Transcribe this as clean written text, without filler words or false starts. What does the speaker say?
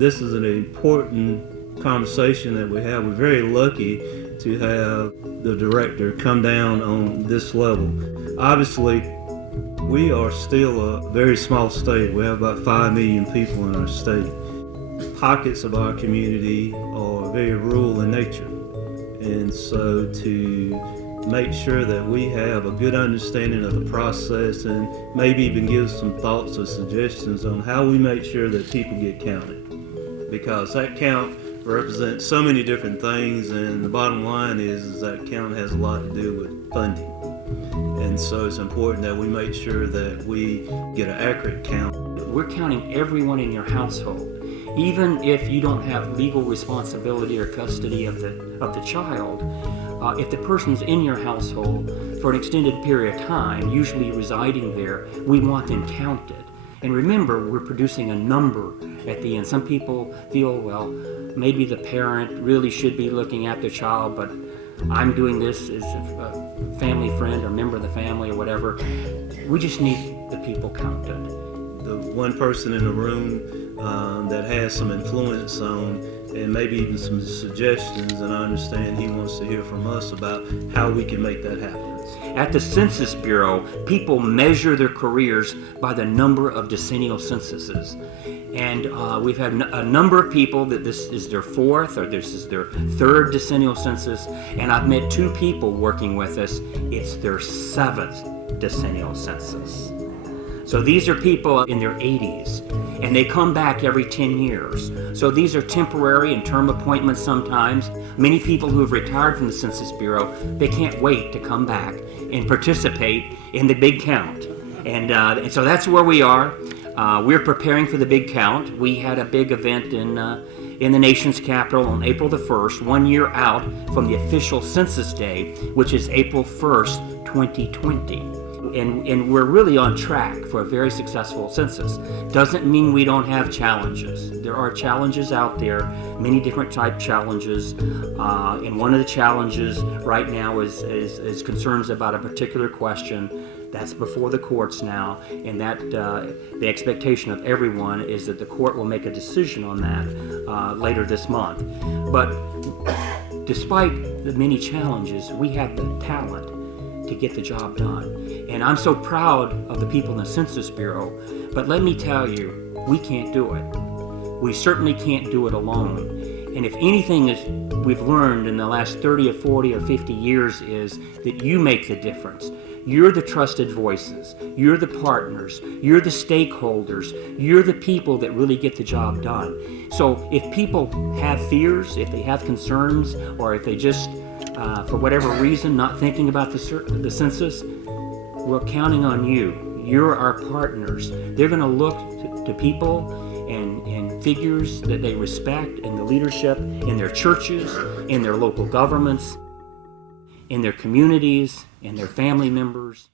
This is an important conversation that we have. We're very lucky to have the director come down on this level. Obviously, we are still a very small state. We have about 5 million people in our state. Pockets of our community are very rural in nature. And so to make sure that we have a good understanding of the process and maybe even give some thoughts or suggestions on how we make sure that people get counted. Because that count represents so many different things, and the bottom line is that count has a lot to do with funding. And so it's important that we make sure that we get an accurate count. We're counting everyone in your household. Even if you don't have legal responsibility or custody of the child, if the person's in your household for an extended period of time, usually residing there, we want them counted. And remember, we're producing a number at the end. Some people feel, well, maybe the parent really should be looking at their child, but I'm doing this as a family friend or member of the family or whatever. We just need the people counted. The one person in the room that has some influence on and maybe even some suggestions, and I understand he wants to hear from us about how we can make that happen. At the Census Bureau, people measure their careers by the number of decennial censuses. And we've had a number of people that this is their fourth or this is their third decennial census, and I've met 2 people working with us. It's their 7th decennial census. So these are people in their 80s, and they come back every 10 years. So these are temporary and term appointments sometimes. Many people who have retired from the Census Bureau, they can't wait to come back and participate in the big count. And so that's where we are. We're preparing for the big count. We had a big event in the nation's capital on April the 1st, 1 year out from the official census day, which is April 1st, 2020. And we're really on track for a very successful census. Doesn't mean we don't have challenges. There are challenges out there, many different type challenges. And one of the challenges right now is concerns about a particular question. That's before the courts now, and that the expectation of everyone is that the court will make a decision on that later this month. But despite the many challenges, we have the talent to get the job done. And I'm so proud of the people in the Census Bureau, but let me tell you, we can't do it. We certainly can't do it alone. And if anything is we've learned in the last 30 or 40 or 50 years is that you make the difference. You're the trusted voices. You're the partners. You're the stakeholders. You're the people that really get the job done. So if people have fears, if they have concerns, or if they just, for whatever reason, not thinking about the census, we're counting on you. You're our partners. They're going to look to people and figures that they respect in the leadership, in their churches, in their local governments, in their communities, in their family members.